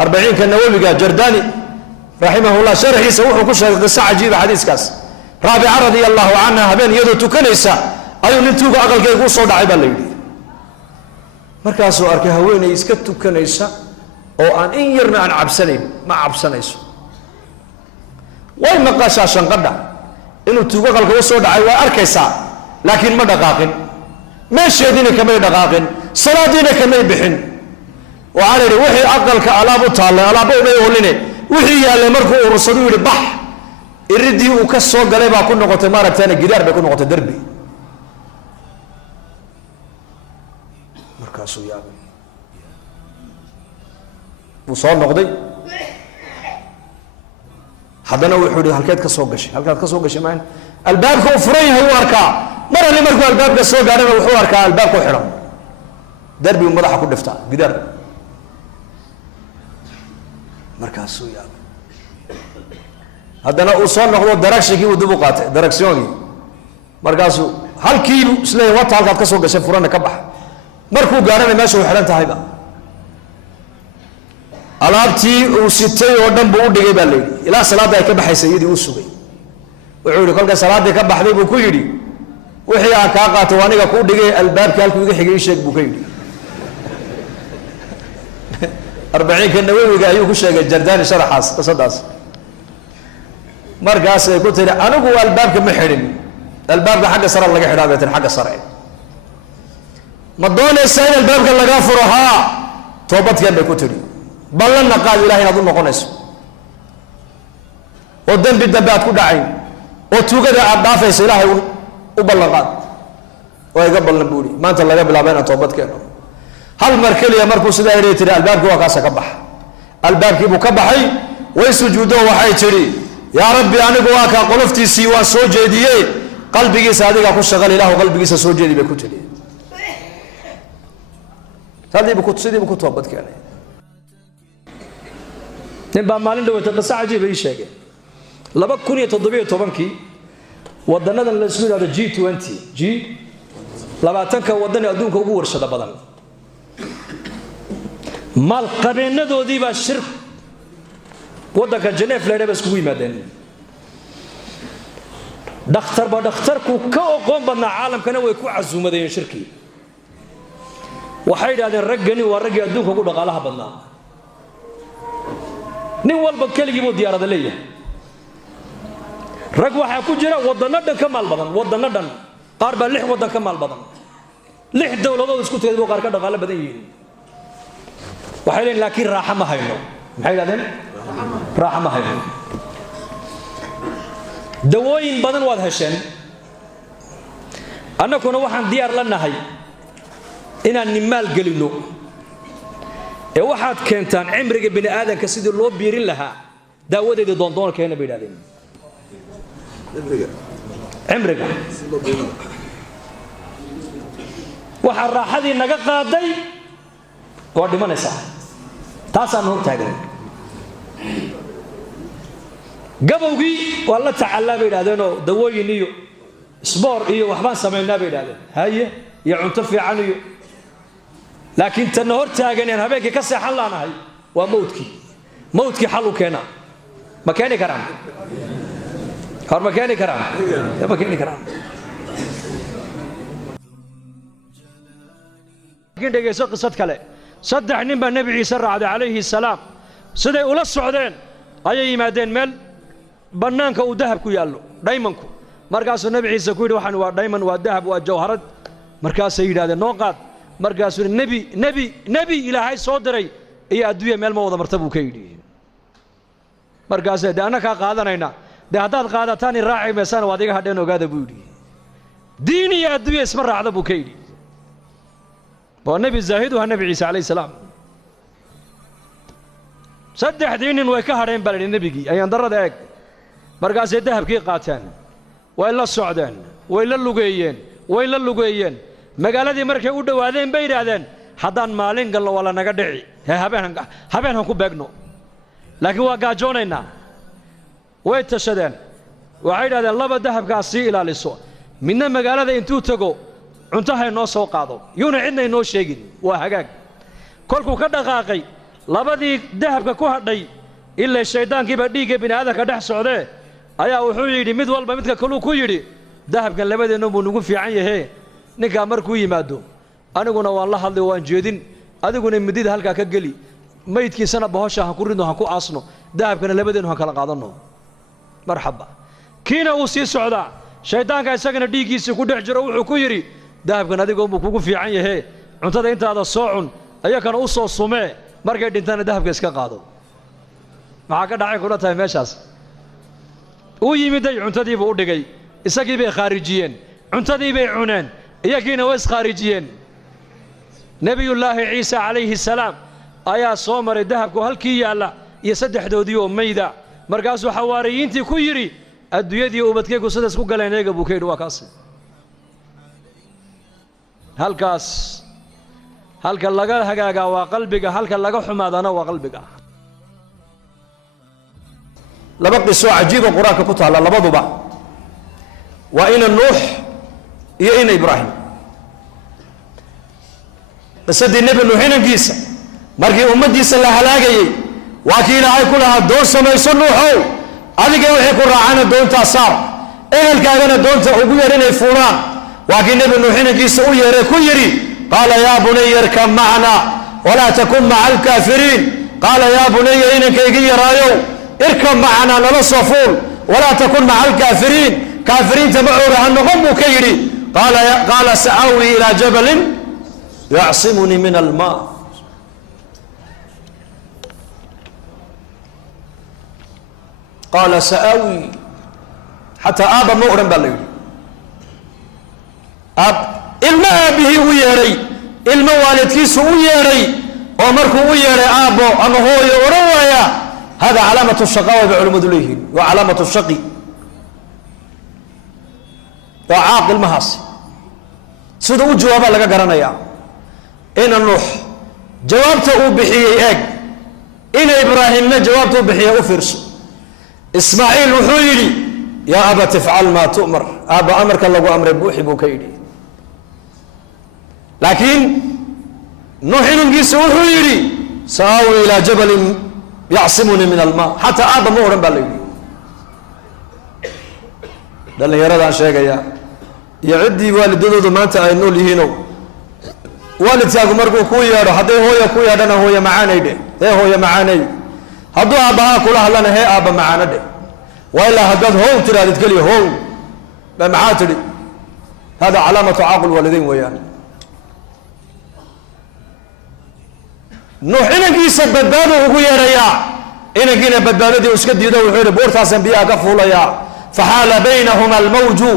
40 كالنووي جرداني رحمه الله شرحي سوحه كشف قصة عجيبة حديث كاس رابعة رضي الله عنها هبين يدو تكنيسة أيو ننتوق أقل كي يقول صوت عيبا ليلي مركاسو أركي هوين يسكت تكنيسة أو أن إن يرنا عن عبسنين ما عبسنيسو وين مقاشا شنقدع إنو توق أقل كي صوت عيبا أركيسا لكن ما دقاقن ماشي دينك كما دقاقن صلاة دينك كما يبحن وعلى وحي أقل كألابو طالة ألابو بيقوليني وحي يالي مركو ورسلو يلي بح الردي وكسو قليبا كون نقطة مارك تاني قدار بيكون نقطة دربي مركاسو يابي وصال نقضي حدنا وحوري هالكاد كسو قشي هالكاد كسو قشي معين الباب كو فريه هو أركا مرة اللي مركو الباب كسو قارنا وحو أركا الباب كو حرام دربي ومرحا كو دفتا قدار مركاسو يابي هذا وصل نقول دركشي ودبقات دركسيوني مركاسو هل كيلو سلي وات هل كسو قشي فرنا كبح مركو قارنا ماشي وحرنت هايبا alaabti uu sitay oo dhan buu u dhigay baa leeyahay ila salaada ay ka baxay sayidii uu sugay wuxuu kolka salaada ka baxday buu ku yiri wixii aan ka qaato aniga ku dhigay albaabka halkuu iga xigay sheeg buu ka yiri 40 kan nawawiga ayuu ku sheegay jardani sharaxaas qasadaas markaas ay ku tiri anigu albaabka ma xirin albaabka xagga sare laga xidhaa beetan xagga sare ma doonaysaa in albaabka laga furo ha toobadkan bay ku tiri ballan qaad ilaahay aad u noqonayso oo dambi dabaad ku dhacay oo tuugada aad dhaafayso ilaahay u ballan qaad oo iga ballan buuri maanta laga bilaabay toobad keeno hal mar kaliya markuu sida ay tiri albaabku waa kaasa ka bax albaabkii buu ka baxay way sujuudo waxay tiri ya rabbi anigu waa ka qoloftiisii waa soo jeediyay qalbigiisa adiga ku shaqal ilaahu qalbigiisa soo jeediyay bay ku tiri tadiib ku sidii ku toobad keenay نبى مالين دو تقص عجيب أي شيء. لبا كوني تضبيه طبعاً ودنا هذا الاسم هذا G20 G لبا تنك ودنا أدونك أقول شذا بدل. مال قرينا دو دي بشر ودك الجنة فلان بس كوي مدن. دكتور كو قوم بدنا عالم كنا ويكو عزوم مدين شركي. وحيد هذا الرجني والرجل أدونك أقول قالها بدنا. nin walba kaliya buu diyaarada leeyahay rag waxa ku jira wadanadan ka maal badan wadanadan qaar ba 6 wadan ka maal badan 6 dawladood isku tagay qaar ka dhaqaale badan yihiin waxay leeyihiin laakiin raaxa ma hayno maxay yiraahdeen raaxa ma hayno dawooyin badan waad hesheen annaguna waxaan diyaar la nahay inaan nimaal galino ee waxaad keentaan cimriga bini aadanka sidii loo biirin lahaa daawadeeda doondoon keena biiradeen cimriga waxa raaxadii naga qaaday waa dhimanaysa taasaan hor taagan gabowgii waa la tacallaa biiradeen oo dawooyin iyo isboor iyo waxbaan sameeynaa biiradeen haye iyo cunto fiican iyo لكن تنهر تاجن يعني هبيك كسر حلنا هاي موتك حلو كنا مكاني كرام هر مكاني كرام يا مكاني كرام لكن دقيقة قصة كله صدق نبى النبي عيسى عليه السلام صدق ولا السعودين أي مادين مل بنانك وذهب كيالو دايماً مركز النبي عيسى كويد وحن ودايماً والذهب والجوهرات مركز سيد هذا النقاط مركز النبي إلى هاي صدري هي أدوية مال موضة مرتبو كيدي مركز ده أنا كقاعدنا هنا ده هذا القاعدة ثاني راعي مثلا واديك هدينا وقاعد بودي ديني أدوية اسمه راعي أبو كيدي والنبي الزاهد والنبي عيسى عليه السلام صدق دين ويكهرين بلد النبي أي أندر ذاك مركز الذهب كي قاتن وإلا السعودين وإلا اللقيين magaaladii markay u dhawaadeen bay yiraahdeen hadaan maalin gal wala naga dhici habeen ku beegno laakiin waa gaajoonayna way tashadeen waxay yiraahdeen laba dahabkaasi ilaaliso midna magaalada intuu tago cuntaha noo soo qaado yuuna cidna inoo sheegin waa hagaag kolku ka dhaqaaqay labadii dahabka ku hadhay ilaa shayddaankiiba dhiigga bini aadamka dhex socdee ayaa wuxuu yidhi mid walba midka kaluu ku yidhi dahabkan labadeennu buu nagu fiican yahe ninkaa markuu yimaado aniguna waan la hadlay waan jeedin adiguna midida halkaa ka geli maydkiisana bahosha han ku ridno han ku aasno dahabkana labadeennu han kala qaadanno marxaba kiina uu sii socdaa shayddaanka isagana dhiiggiisii ku dhex jiro wuxuu ku yidhi dahabkan adigoonbuu kugu fiican yahe cuntada intaada soo cun ayakana u soo sumee markay dhintana dahabka iska qaado maxaa ka dhacay kula tahay meeshaas uu yimiday cuntadiibuu u dhigay isagii bay khaarijiyeen cuntadii bay cuneen iyagiina way iskhaarijiyeen nebiyullaahi ciisa calayhi salaam ayaa soo maray dahabku halkii yaalla iyo saddexdoodii oo mayda markaasuu xawaariyiintii ku yidhi adduunyadii ubadkaygu sidaas ku galeen eega buu ka yidhi waa kaasi halkaas halka laga hagaagaa waa qalbiga halka laga xumaadana waa qalbiga laba qiso cajiiba qur-aanka ku taalla labaduba waa ina nuux iyo ina ibraahim qisadii nebi nuux inankiisa markii ummaddiisa la halaagayey waa kii ilaahay ku lahaa doon samayso nuuxow adiga wixii ku raacana doontaa saar ehelkaagana doonta ugu yar inay fuulaan waa kii nebi nuux inankiisa u yeeray ku yidhi qaala yaa bunaya irkab macna walaa takun maca alkaafiriin qaala yaa bunaya inankaygi yaraayow irkab macnaa nala soo fuul walaa takun maca alkaafiriin kaafiriinta macooga ha noqon buu ka yidhi qaala sa'aawi ilaa jabalin yacsimunii min almaa qaala sa'aawi xataa aabba ma odhan baa la yidhi ilmo aabbihii u yeedhay ilmo waalidkiisu u yeedhay oo markuu u yeedhay aabbo ama hooyo odhan waaya hada calaamatu shaqaawa bay culimmadu leeyihiin waa calaamatu shaqi waa caaq ilmahaasi sida u jawaabaa laga garanayaa ina nuux jawaabta uu bixiyey eeg ina ibraahimna jawaabta u bixiyey u fiirso ismaaciil wuxuu yidhi yaa abat ifcal maa tu'mar aabba amarka lagu amray buuxi buu ka yidhi laakiin nuux inankiisa wuxuu yidhi sa'aawi ilaa jabalin yacsimunii min almaa xataa aabba ma odhan baa la yidhi dhallinyaradaan sheegayaa iyo ciddii waalidadoodu maanta ay nool yihiinow waalidkaagu markuu kuu yeedho hadday hooya ku yeedhana hooya macaanay dheh hee hooya macaanay hadduu aabbahaa kula hadlana hee aabba macaano dheh waa ilaa haddaad how tidhahdid keliya how ba maxaa tidhi hada calaamatu caaqul waalidayn weeyaan nuux inankiisa badbaado ugu yeedhayaa inankiina badbaadadii iska diido wuxuu yidhi buurtaasaan biyaha ka fuulayaa faxaala baynahuma almawju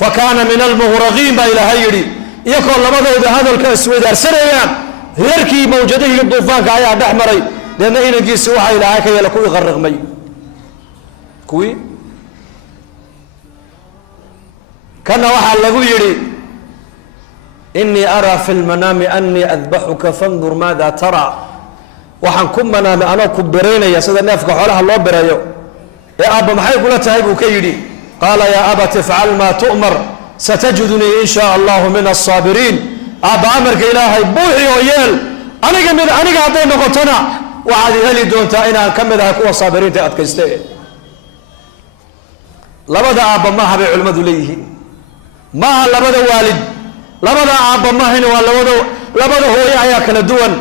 fakaana min almughraqiin baa ilaahay yidhi iyakoo labadooda hadalka isweydaarsanayaan reerkii mawjadihii duufaanka ayaa dhex maray deedna inankiisi waxaa ilaahay ka yeela kuwii qarriqmay kuwii kana waxaa lagu yidhi inii araa fi lmanaami anii adbaxuka fandur maada tara waxaan ku manaamay anoo ku beraynaya sida neefka xoolaha loo bereeyo ee aabba maxay kula tahay buu ka yidhi qaala yaa abat ifcal maa tu'mar satajidunii in shaa allahu min alsaabiriin aabba amarka ilaahay buuxi oo yeel aniga hadday noqotona waxaad heli doontaa inaan ka mid ahay kuwa saabiriinta adkayste labada aabba maaha bay culimmadu leeyihiin maaha labada waalid labada aabba mahayna waa labada hooye ayaa kala duwan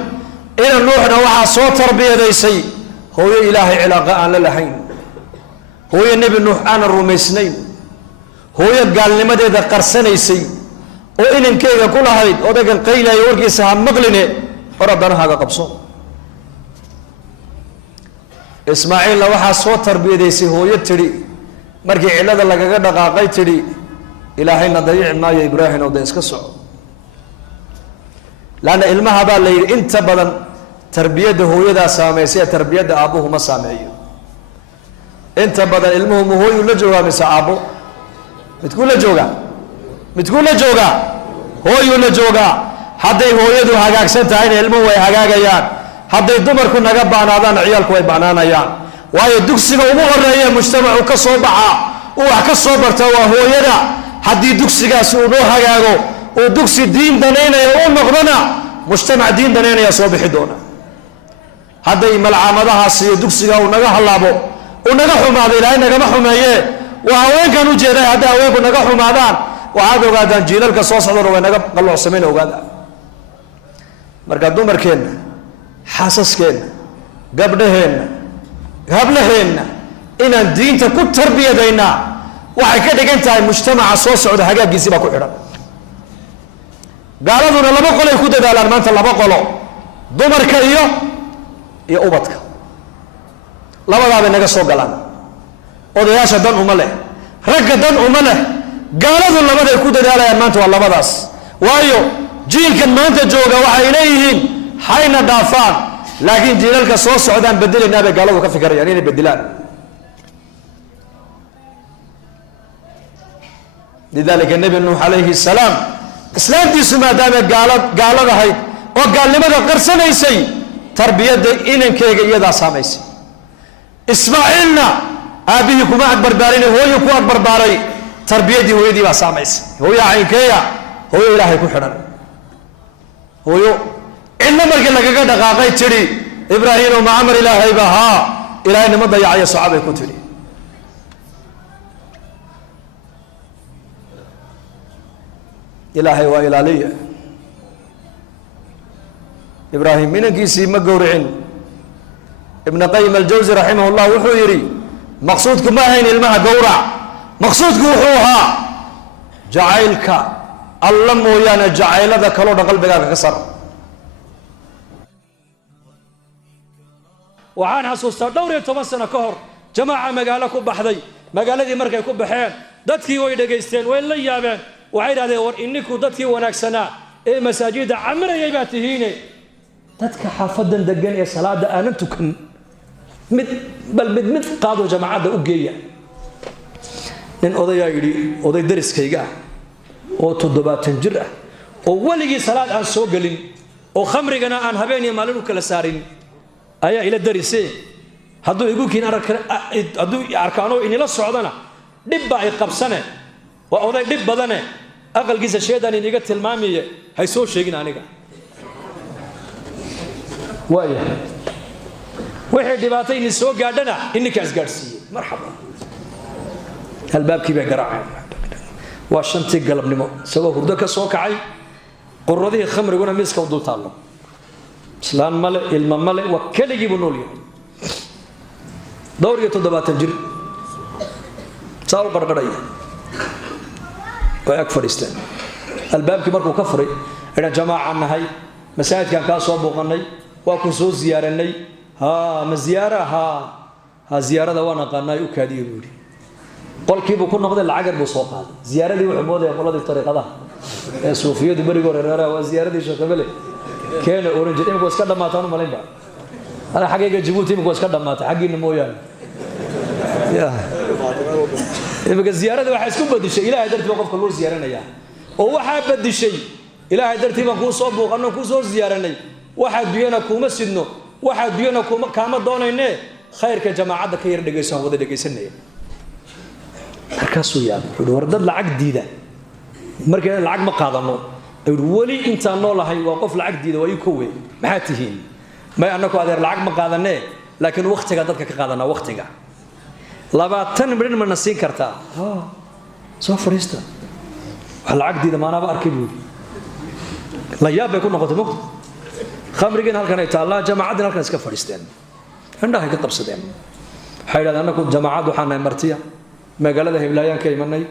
ina nuuxna waxaa soo tarbiyadaysay hooyo ilaahay cilaaqa aan la lahayn hooyo nebi nuux aanan rumaysnayn hooyo gaalnimadeeda qarsanaysay oo inankeyga ku lahayd odaygan qaylaya warkiisa ha maqline hor addanahaaga qabso ismaaciilna waxaa soo tarbiyadaysay hooyo tidhi markii cillada lagaga dhaqaaqay tidhi ilaahayna dayici maayo ibraahim oo da iska soco laanna ilmaha baa la yidhi inta badan tarbiyadda hooyadaa saameysay ee tarbiyadda aabbuhu ma saameeyo inta badan ilmuhu ma hooyuu la joogaa mise aabbo midkuu la joogaa hooyuu la joogaa hadday hooyadu hagaagsan tahayna ilmuhu way hagaagayaan hadday dumarku naga baanaadaanna ciyaalku way banaanayaan waayo dugsiga ugu horeeya mujtamacu ka soo baxaa uu wax ka soo barta waa hooyada haddii dugsigaasi uu noo hagaago uu dugsi diin danaynaya u noqdona mujtamac diin danaynaya soo bixi doona hadday malcaamadahaas iyo dugsiga uu naga halaabo uu naga xumaado ilaahay nagama xumeeye waa haweenkan u jeeday hadday haweenku naga xumaadaan waxaad ogaadaan jiilalka soo socdana way naga qalloocsameen ogaada marka dumarkeenna xaasaskeenna gabdhaheenna hablaheenna inaan diinta ku tarbiyadaynaa waxay ka dhigan tahay mujtamaca soo socda hagaagiisii baa ku xidhan gaaladuna laba qolay ku dadaalaan maanta laba qolo dumarka iyo ubadka labadaabay naga soo galaan odayaasha dan uma leh ragga dan uma leh gaaladu labaday ku dadaalayaan maanta waa labadaas waayo jiilkan maanta jooga waxay leeyihiin hayna dhaafaan laakiin jiilalka soo socdaan bedelaynaa bay gaaladu ka fikirayaan inay bedelaan lidalika nebi nuux calayhi salaam islaamtiisu maadaama gaalad ahayd oo gaalnimada qarsanaysay tarbiyadda inankeyga iyadaa saamaysay ismaaciilna aabbihii kuma agbarbaarin hooyo ku agbarbaaray tarbiyaddii hooyadii baa saamaysay hooyo caynkeeya hooyo ilaahay ku xidhan hooyo cidna markii lagaga dhaqaaqay tidhi ibraahiimo ma amar ilaahayba haa ilaahay nima dayacayo socabay ku tidhi ilaahay waa ilaaliya ibraahim inankiisii ma gowricin ibn qayim aljawsi raximah llah wuxuu yidhi maqsuudku ma ahayn ilmaha gowrac maqsuudku wuxuu ahaa jacaylka alla mooyaane jacaylada kaloo dhan qalbigaaga ka sar waxaan xasuustaa dhowr iyo 10 sano ka hor jamaaca magaalo ku baxday magaaladii markay ku baxeen dadkii way dhageysteen way la yaabeen waxay yidhahdeen war ininku dadkii wanaagsanaa ee masaajida camirayay baa tihiine dadka xaafadan degan ee salaada aanan tukan mid qaado jamaacada u geeya nin odayaa yidhi oday dariskayga oo 70 jir ah oo waligii salaad aan soo galin oo khamrigana aan habeen iyo maalin u kala saarin ayaa ila darisay hadduu igu kiin hadduu arkaano inila socdana dhibba ay qabsane waa oday dhib badane aqalkiisa sheedan iniga tilmaamiye hay soo sheegin aniga waaya wixii dhibaatay in soo gaadhana inkaas gaarsiiyay marxaba albaabkii bay garaacay waa shantii galabnimo isagoo hurdo ka soo kacay qorradii khamriguna miiska u dul taallo islaan male ilma male waa keligii buu nool yahay dhowr iyo 70 jir saa u qarqarhaya way ag fadhiisteen albaabkii markuu ka furay idhan jamaaca nahay masaajidkan kaa soo booqannay waa ku soo ziyaaranay ma ziyaara ha ziyaarada waa naqaanay u kaadiyo buu yidhi qolkiibuu ku noqday lacagar buu soo qaaday ziyaaradii wuxuu moodaya qoladii tariiqadaha ee suufiyadu berigii hore reeraha waa ziyaaradii sheekabele keena oran jir imika iska dhammaataan u malaynba ana xaggayga jabuuti imika iska dhammaatay xaggiina mooyaane imika ziyaarada waxaa isku badishay ilaahay dartii baa qofka loo ziyaaranayaa oo waxaa badishay ilaahay dartii baan kuu soo buuqanno kuu soo ziyaaranay waxaa duyana kuuma sidno waxaa duyana kaama doonayne khayrka jamaacadda ka yar dhegayso aan wada dhegaysanaya markaasuu yaabay wuxuu war dad lacag diida markii lacag ma qaadano weli intaan noolahay waa qof lacag diida waa ii kowe maxaa tihiin may annaku adeer lacag ma qaadanee laakiin waqtiga dadka ka qaadanaa waqtiga 20 midhan ma nasiin kartaa soo fariista wax lacag diida maanaaba arkay buu la yaab bay ku noqotay mogta khamrigan halkan ay taallaa jamaacadin halkan iska fadhiisteen indhahay ka qabsadeen waxay yidhahdeen annaku jamaacad waxaan nahay martiya magaalada heblaayaan ka imanay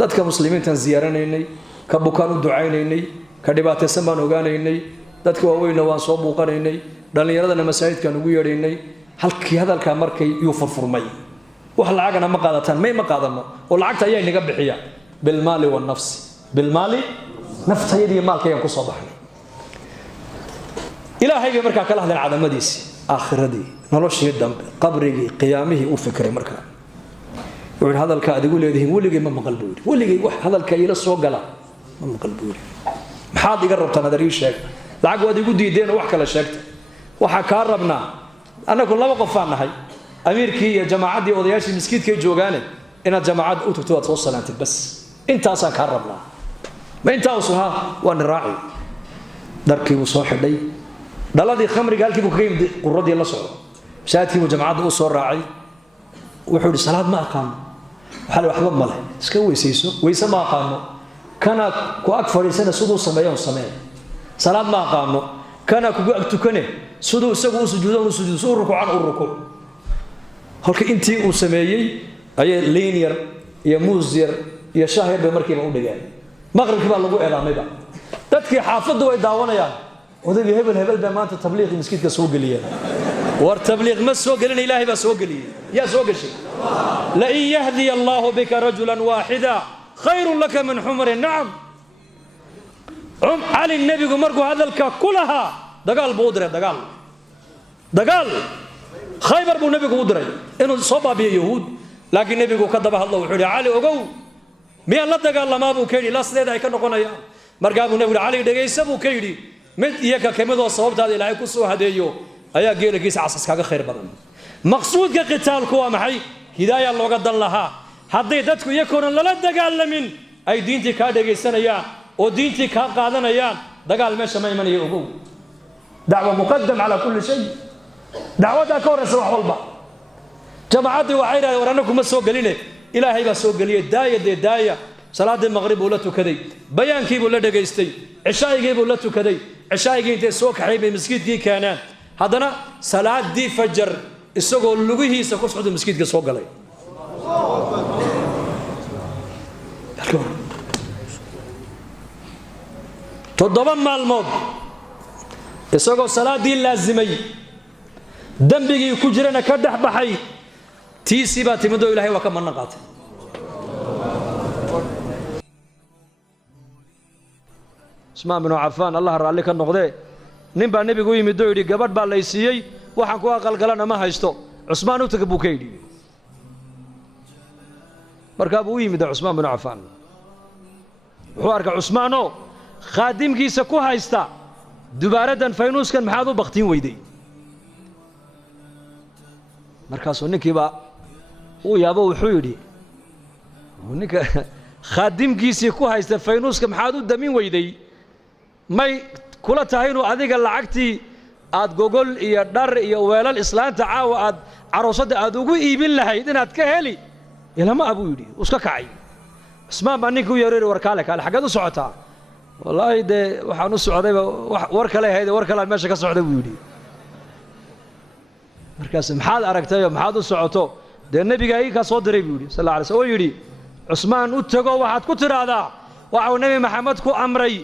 dadka muslimiintan ziyaaranaynay ka bukaan u ducaynaynay ka dhibaataysan baan ogaanaynay dadka waaweyna waan soo buuqanaynay dhallinyaradana masaajidkaan ugu yeedhaynay halkii hadalkaa markay yuu furfurmay wax lacagana ma qaadataan may ma qaadano oo lacagta ayaa inaga bixiya bilmaali wanafsi bilmaali naftayadii maalkayaan ku soo baxnay ilaahay bay markaa kala hadleen cadamadiisii aakhiradii noloshii dambe qabrigii qiyaamihii u fikray markaa wuxuu hadalka adigu leedihiin weligay ma maqal buu yidhi weligay wax hadalka ila soo gala ma maqal buu yidhi maxaad iga rabtaan adar ii sheeg lacag waad igu diideen oo wax kale sheegtay waxaa kaa rabnaa annagu 2 qof aan nahay amiirkii iyo jamaacaddii odayaashii miskiidkay joogaane inaad jamaacadda u tagto waad soo salaantid bas intaasaan kaa rabnaa ma intaa usuhaa waan raaci dharkii buu soo xidhay dhaladii khamriga halkii buu kaga yimid quradii la socdo masaajidkii buu jamacadda u soo raacay wuxuu yidhi salaad ma aqaano waxaa la waxba male iska weysayso weyse ma aqaano kana ku ag fadhiisana siduu sameeyo un samee salaad ma aqaano kana kugu ag tukane siduu isagu u sujuudo u sujuudo suu rukuucan u rukuuc halka intii uu sameeyey ayay liin yar iyo muus yar iyo shaah yar bay markiiba u dhigeen maqribkii baa lagu eedaamayba dadkii xaafaddu way daawanayaan odayga hebel baa maanta tabliiqi masjidka soo geliyeen war tabliiq ma soo gelin ilaahay baa soo geliyey yaa soo gashay la in yahdiya allahu bika rajulan waaxida khayrun laka min xumri nacam cali nebigu markuu hadalka ku lahaa dagaal buu u diray dagaal khaybar buu nebigu u diray inuu soo baabiyo yahuud laakiin nebigu ka daba hadlo wuxuu yidhi cali ogow miyaan la dagaalamaa buu ka yidhi la sideeda ay ka noqonayaan markaa buu nebigu cali dhegaysa buu ka yidhi mid iyaga ka midoo sababtaada ilaahay ku soo hadeeyo ayaa geelagiisa casas kaaga khayr badan maqsuudka qitaalku waa maxay hidaaya looga dan lahaa hadday dadku iyakoonan lala dagaalamin ay diintii kaa dhegaysanayaan oo diintii kaa qaadanayaan dagaal meesha ma imanaya ogow dacwa muqadam calaa kulli shay dacwaddaa ka horraysa wax walba jamacaddii waxay idhahdeen war annagu ma soo geline ilaahay baa soo geliyey daaya salaaddii maqrib buu la tukaday bayaankii buu la dhegaystay cishaa'igii buu la tukaday cishaa'igii intay soo kaxay bay masjidkii keeneen haddana salaaddii fajar isagoo lugihiisa ku socda masjidka soo galay toddoba maalmood isagoo salaaddii laasimay dembigii ku jirana ka dhex baxay tiisii baa timidoo ilaahay waa ka manna qaatay usmaan binu cafaan allah raalli ka noqdee nin baa nebigu u yimid oo yidhi gabadh baa lay siiyey waxaan ku aqalgalana ma haysto cusmaan u taga buu ka yidhi markaa buu u yimid cusmaan binu cafaan wuxuu arkay cusmaanoo khaadimkiisa ku haysta dubaaraddan faynuuskan maxaad u baktiin weyday markaasuu ninkiiba uu yaabo wuxuu yidhi ninka khaadimkiisii ku haysta faynuuska maxaad u damin weyday may kula tahay inuu adiga lacagtii aad gogol iyo dhar iyo weelal islaanta caawa aad caroosadda aad ugu iibin lahayd inaad ka heli ilama abuu yidhi iska kacay cusmaan baa ninka u yeeray war kaale xaggeed u socotaa wallaahi dee waxaan u socdayba war kale ahayd war kalean meesha ka socday buu yidhi markaas maxaad aragtayoo maxaad u socoto dee nebiga ii kaa soo diray buu yidhi sal alla alay slam oo yidhi cusmaan u tago waxaad ku tidhaahdaa waxau nebi maxamed ku amray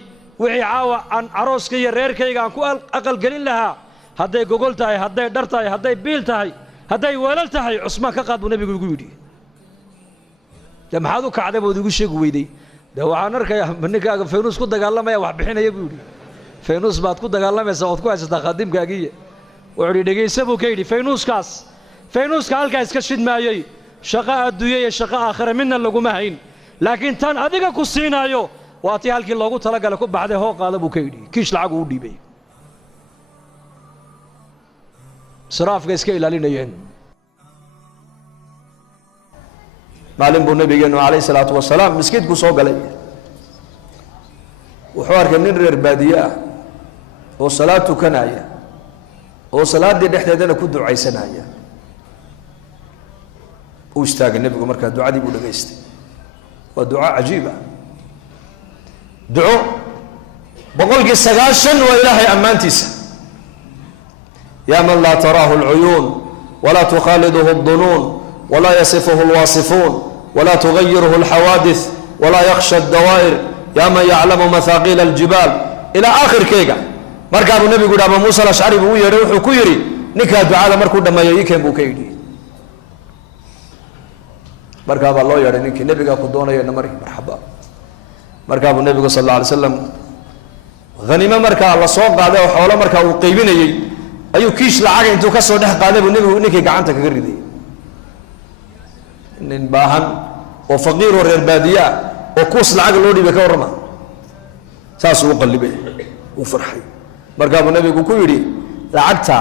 wixii caawa aan carooska iyo reerkayga aan ku aqalgelin lahaa hadday gogol tahay hadday dhar tahay hadday biil tahay hadday weelal tahay cusmaan ka qaad buu nebigu igu yidhi dee maxaad u kacday bood igu sheegi weyday dee waxaan arkayaa ninkaaga faynuus ku dagaalamaya wax bixinaya buu yidhi faynuus baad ku dagaalamaysaa ood ku haysataa khaadimkaagiiya wuxuu yidhi dhegaysa buu ka yidhi faynuuska halkaa iska shidmaayey shaqo adduunya iyo shaqo aakhira midna laguma hayn laakiin tan adiga ku siinaayo waa tii halkii loogu talagalay ku baxday hoo qaada buu ka yidhi kiish lacag uu dhiibay israafka iska ilaalinayeen maalin buu nabigeennu calayhi salaatu wasalaam miskiidku soo galay wuxuu arkay nin reer baadiye ah oo salaad tukanaya oo salaaddii dhexdeedana ku ducaysanaya uu istaagay nebigu markaa ducadii buu dhegaystay waa duco cajiib ah duco boqolkii 9 waa ilaahay ammaantiisa yaa man laa taraahu alcuyuun walaa tukhaaliduhu aldunuun walaa yasifuhu alwaasifuun walaa tugayiruhu alxawaadith walaa yakhsha addawaa'ir yaa man yaclamu mahaaqiila aljibaal ilaa aakhirkayga markaa buu nebigu yidhi abuu muusa alashcari buu u yeedhay wuxuu ku yidhi ninkaa ducada markuu dhammeeyo ii keen buu ka yidhi markaa baa loo yeedhay ninkii nebigaa ku doonayana mari marxaba markaa buu nebigu sal alla alay slam hanimo markaa la soo qaaday oo xoolo markaa uu qaybinayey ayuu kiish lacaga intuu ka soo dhex qaaday buu nebigu ninkii gacanta kaga riday nin baahan oo faqiir oo reer baadiye ah oo kuus lacaga loo dhiibay ka warrama saasuu u qallibay uu farxay markaa buu nebigu ku yidhi lacagta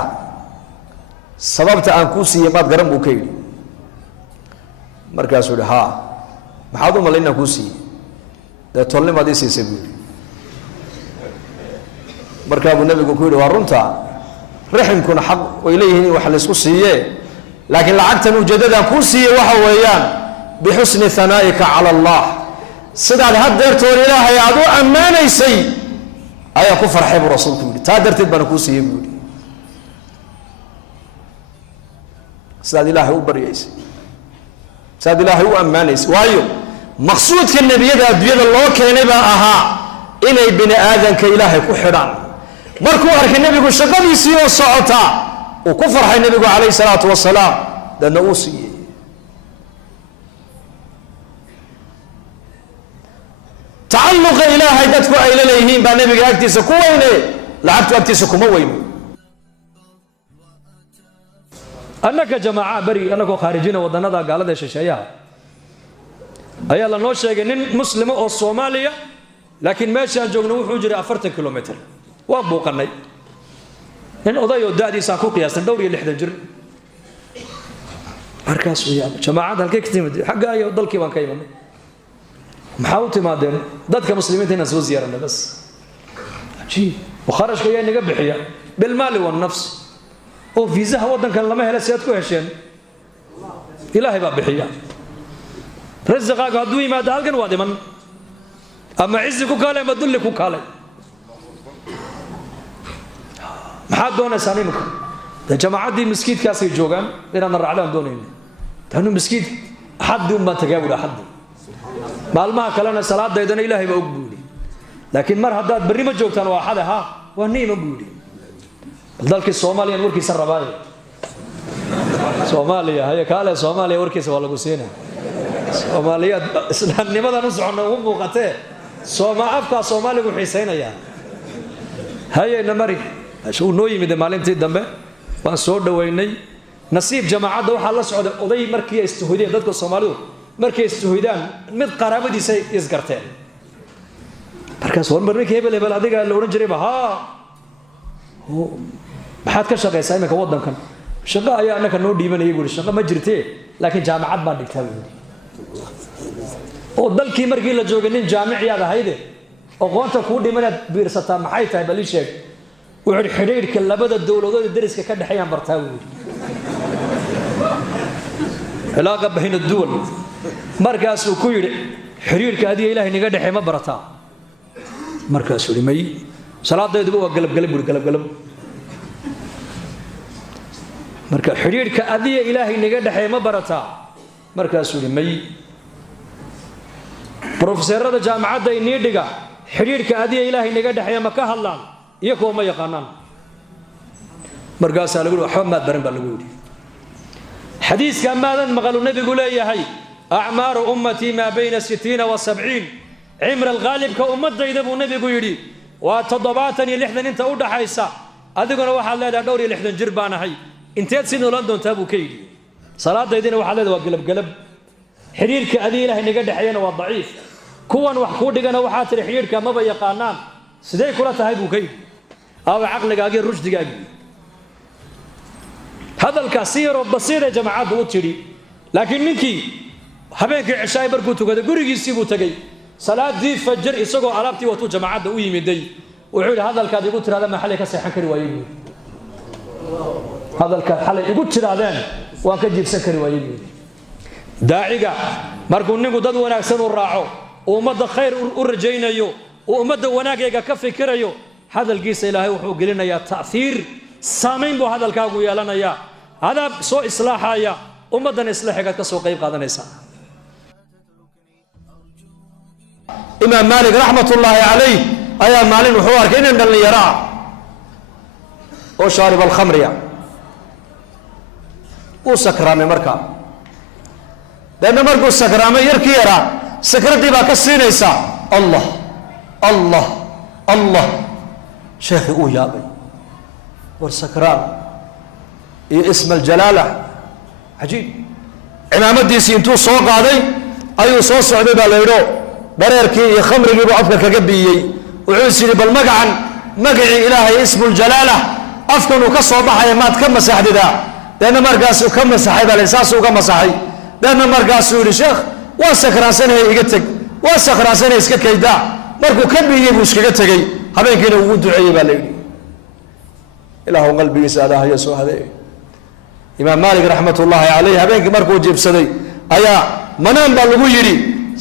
sababta aan kuu siiyey maad garan buu ka yidhi markaasuu yidhi haa maxaad u malay inaan kuu siiyey dee tolnimaad ii siisay buu yidhi markaa buu nebigu ku yidhi waa runta riximkuna xaq way leeyihiin in wax la isku siiye laakiin lacagtan ujeedadan kuu siiyey waxa weeyaan bixusni hanaa'ika cala allah sidaad haddeertoon ilaahay aad u ammaanaysay ayaa ku farxay buu rasuulku yidhi taa darteed baana kuu siiyey buu yidhi sidaad ilaahay u baryaysay sidaad ilaahay u ammaanaysay waayo maqsuudka nebiyada adduunyada loo keenay baa ahaa inay bini aadanka ilaahay ku xidhaan markuu arkay nebigu shaqadiisii oo socota uu ku farxay nebigu calayhi salaatu wasalaam dadna uu siiyey tacalluqa ilaahay dadku ay la leeyihiin baa nebiga agtiisa ku weyne lacagtu agtiisa kuma weyno annaka jamaaca bari annagoo khaarijina wadannada gaalada shisheeyaha ayaa la noo sheegay nin muslima oo Soomaaliya laakiin meeshaan joogno wuxuu jiray 40 kilomitir waa buuqanay nin oday oo daadiisa ku qiyaasan dhowr iyo 60 jir markaas uu yaab jamaacada halkay ka timid xagga ay dalkii baan ka imanay maxaa u timaadeen dadka muslimiinta inaan soo ziyaaranno bas ajiib وخرج كيان نجا بحيا بالمال والنفس وفيزها ودن كان لما هلا سيادكو هشين إلهي باب بحيا رزقك هدوي ما دالكن وادي من أما عزكو كالي ما دلكو كالي محاد دونا سانيمك ده جماعة دي مسكيت كاسي جوغان إنا نرى عليهم دونين تهنو مسكيت حد ما تجاوب حد معلومة كلامنا صلاة ده يدنا إلهي بقبولي لكن مر هداد بري ما جوكتان واحدة ها واني مقبولي ذلك الصومالي نوركي سرباي صوماليا هي كاله صوماليا وركي سوالو قسينا صوماليا إسلام لماذا نصحنا هم وقته صوما أفكا صومالي وحسينا يا هاي نمري شو نوي من المعلم تدم به وصور دويني نصيب جماعة دو حلا سعود أضي مركي استهودين ذاتك الصوماليو مركي استهودان مد قرابة دي سي يزقرتين مركز هون بريك هبل هبل هذيك اللي ورنجري بها هو بحد كشقة سايمة كوضن كان شقة أيه أنا كان نودي من يقول الشقة ما جرتيه لكن جامعات ما دكتور وضل كي مركي لجوجنين جامع يا هيدا وقوانت كودي من بيرسطها محيطها بليشك وعر حرير كلا بدأ الدولة ودول الدرس ككد حيان برتاوي علاقة بين الدول مركز وكوير حرير كهذه إلهي نقد حما برتا مركز ولمي صلاة يدبوا قلب قلب قلب قلب مركز حرير كهذه إلهي نقد حما برتا مركز ولمي بروفيسور هذا جامعة ده ينيدقا حرير كهذه إلهي نقد حما كهلان يكون ما يقانن مرقاس على قولوا حمد برن بالقولي حديث كان ماذا مقالوا النبي يقول يا هي أعمار أمتي ما بين 60 و70 عمر الغالب كأمة يدبوا النبي يقولي وتضباطني لحدا انت أودا حيسا أذكر واحد لا دوري لحدا جربانا هي انتهت سنة لندن تابو كيدي صلاة يدين واحد لا وقلب قلب حرير كأذي له نقد حيانا والضعيف كون وحكود دقنا وحات الحرير كما بيقانان سيدي كلها تهيبو كيدي أو عقلك أجي رشد أجي هذا الكثير والبصير يا جماعة وتشري لكن منكي هبينك عشاء بركوتو كذا قريجي يسيبو تجي صلاة دي فجر يسقوا علابتي وتو جماعة دوي مدي وعود هذا الكاد يقول ترى هذا محل كسيحن كريوين هذا الكاد يقول ترى هذا وان كجيب سكر وين داعية مركون نقول دد وناكسن الراعو ومد خير ورجينا يو ومد وناقيك كفي كريو هذا القيس إلهي وحوق لنا يا تأثير سامين بو هذا الكاغو يا لنا يا هذا سوء إصلاحها يا أمدنا إصلاحك كسوء قيب قادنا إسان إمام مالك رحمة الله عليه أيام مالين وحوار كينا من اللي يراه وشارب الخمر يا وسكرامي مركا لأن مركو السكرامي يركي يرى سكرتي باكسين إيسا الله الله الله شيخي أو يابي والسكران اسم الجلالة عجيب إمام الديسي انتو سوق هذي أيو صوص عبي باليرو بريركي خمري بيبو أفكر كقبيي وعيسيني بالمقعن مقعي إلهي اسم الجلالة أفكر وكسو بحي مات كم مساحدي دا لأن مرقاسو كم مساحي بالإساسو كم مساحي لأن مرقاسو يقول شيخ واسكران سنة يقتك واسكران سنة يسكك يدا مرقو كبيي بوشكك تكي هبين كينا وودو عيبا ليلي ilaahu qalbigiisa adaahayo soo hadeey imaam maalik raxmatullaahi calayh habeenkii markuu jiibsaday ayaa manaan baa lagu yidhi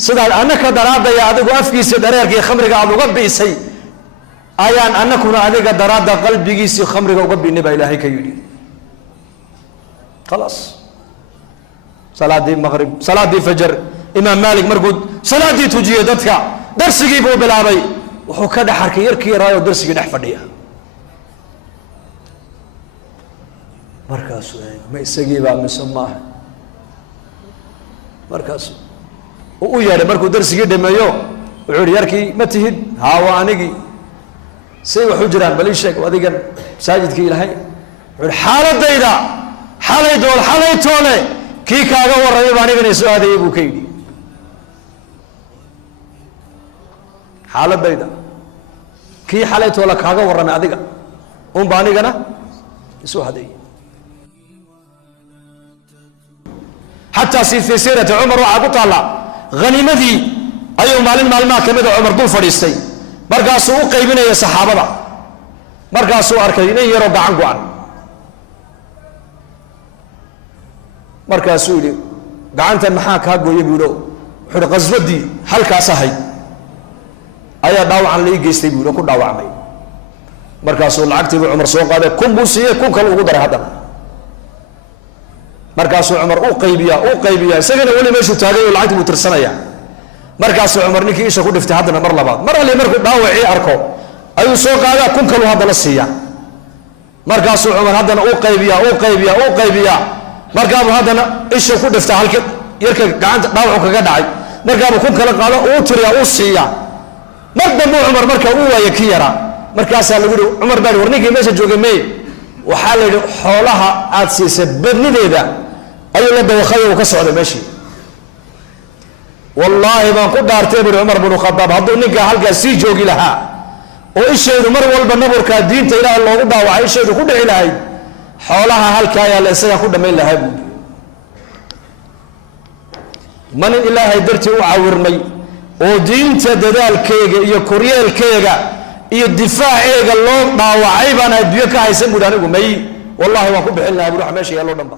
sidaad annaka daraadaya adigu afkiisii dhareerkii khamriga aad uga biisay ayaan annakuna adiga daraadda qalbigiisii khamriga uga biinay baa ilaahay ka yidhi khalaas salaadii maqrib salaadii fajar imaam maalik markuu salaadii tujiyey dadka darsigii buu bilaabay wuxuu ka dhex arkay yarkii yaraayo darsigii dhex fadhiya markaasuu ma isagiibaa mise maaha markaasuu u yeedhay markuu darsigii dhameeyo wuxuu yihi yarkii ma tihid haa waa anigii say wax u jiraan bal ii sheeg adigan masaajidkii ilaahay wuxuu yihi xaaladayda xalay toole kii kaaga warramay baa anigana soo aadayay buu ka yidhi xaaladayda kii xalay toole kaaga warramay adiga unba anigana isoo hadeeyay xataa fii siirati cumar waxaa ku taalla haniimadii ayuu maalin maalmaha ka mida cumar dul fadhiistay markaasuu u qaybinaya saxaabada markaasuu arkay nin yaroo gacan go-an markaasuu yidhi gacantan maxaa kaa gooya buu yidhi wuxuu ihi qaswadii halkaas ahayd ayaa dhaawacan la ii geystay buu yidhi ku dhaawacmay markaasuu lacagtii buu cumar soo qaaday kun buu siiyey kun kale ugu daray haddana markaasuu cumar u qaybiyaa isagana weli meeshuu taagay oo lacagtii buu tirsanaya markaasuu cumar ninkii isha ku dhiftay haddana mar labaad mar alle markuu dhaawacii arko ayuu soo qaadaa kun kalu haddana siiya markaasuu cumar haddana u qaybiyaa markaabuu haddana isha ku dhiftaa halkii yarka gacanta dhaawacu kaga dhacay markaabuu kun kale qaado uu tiriyaa uu siiya mar dambuu cumar marka uu waaya ki yaraa markaasaa lagu yihi cumar baa war ninkii meesha joogay mey waxaa la yidhi xoolaha aad siisay badnideeda ayuu la dawakhay uu ka socday meeshii wallaahi baan ku dhaartay buri cumar binu khadaab hadduu ninkaa halkaas sii joogi lahaa oo ishaydu mar walba naburkaa diinta ilaahay loogu dhaawacay ishaydu ku dhici lahayd xoolaha halkaa ayaa la isagaa ku dhammayn lahaa buudi ma nin ilaahay dartii u cawirmay oo diinta dadaalkeega iyo koryeelkeega iyo difaaceega loo dhaawacay baan adduunyo ka haysan buuri anigu may wallahi waan ku bixin lahaa buri wax meesha yaaloo dhan ba